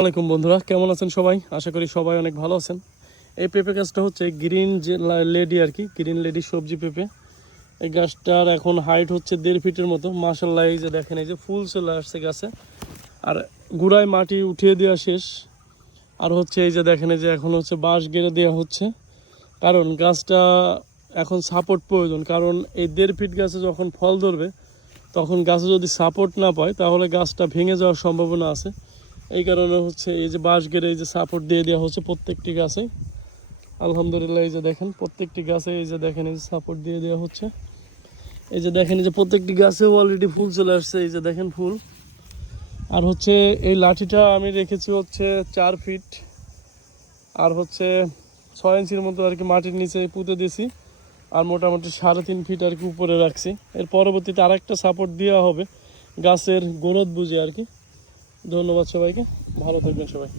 আসসালামাইকুম বন্ধুরা, কেমন আছেন সবাই? আশা করি সবাই অনেক ভালো আছেন। এই পেঁপে গাছটা হচ্ছে গ্রিন যে লেডি আর কি, গ্রিন লেডি সবজি পেঁপে। এই গাছটার এখন হাইট হচ্ছে 1.5 ফিটের মতো। মাশাআল্লাহ, এই যে দেখেন, এই যে ফুল চলে আসছে গাছে। আর গোড়ায় মাটি উঠিয়ে দেওয়া শেষ। আর হচ্ছে এই যে দেখেন, এই যে এখন হচ্ছে বাঁশ গেড়ে দেওয়া হচ্ছে, কারণ গাছটা এখন সাপোর্ট প্রয়োজন। কারণ এই 1.5 ফিট গাছে যখন ফল ধরবে, তখন গাছে যদি সাপোর্ট না পায় তাহলে গাছটা ভেঙে যাওয়ার সম্ভাবনা আছে। এই কারণে হচ্ছে এই যে বাঁশ গেড়ে এই যে সাপোর্ট দিয়ে দেওয়া হচ্ছে প্রত্যেকটি গাছে। আলহামদুলিল্লাহ, এই যে দেখেন প্রত্যেকটি গাছে এই যে দেখেন এই যে সাপোর্ট দিয়ে দেওয়া হচ্ছে। এই যে দেখেন, এই যে প্রত্যেকটি গাছেও অলরেডি ফুল চলে আসছে, এই যে দেখেন ফুল। আর হচ্ছে এই লাঠিটা আমি রেখেছি হচ্ছে 4 ফিট, আর হচ্ছে 6 ইঞ্চির মতো আর কি মাটির নিচে পুঁতে দিয়েছি। আর মোটামুটি 3.5 ফিট আর কি উপরে রাখছি। এর পরবর্তীতে আরেকটা সাপোর্ট দেওয়া হবে গাছের গ্রোথ বুঝে আর কি। ধন্যবাদ সবাইকে, ভালো থাকবেন সবাই।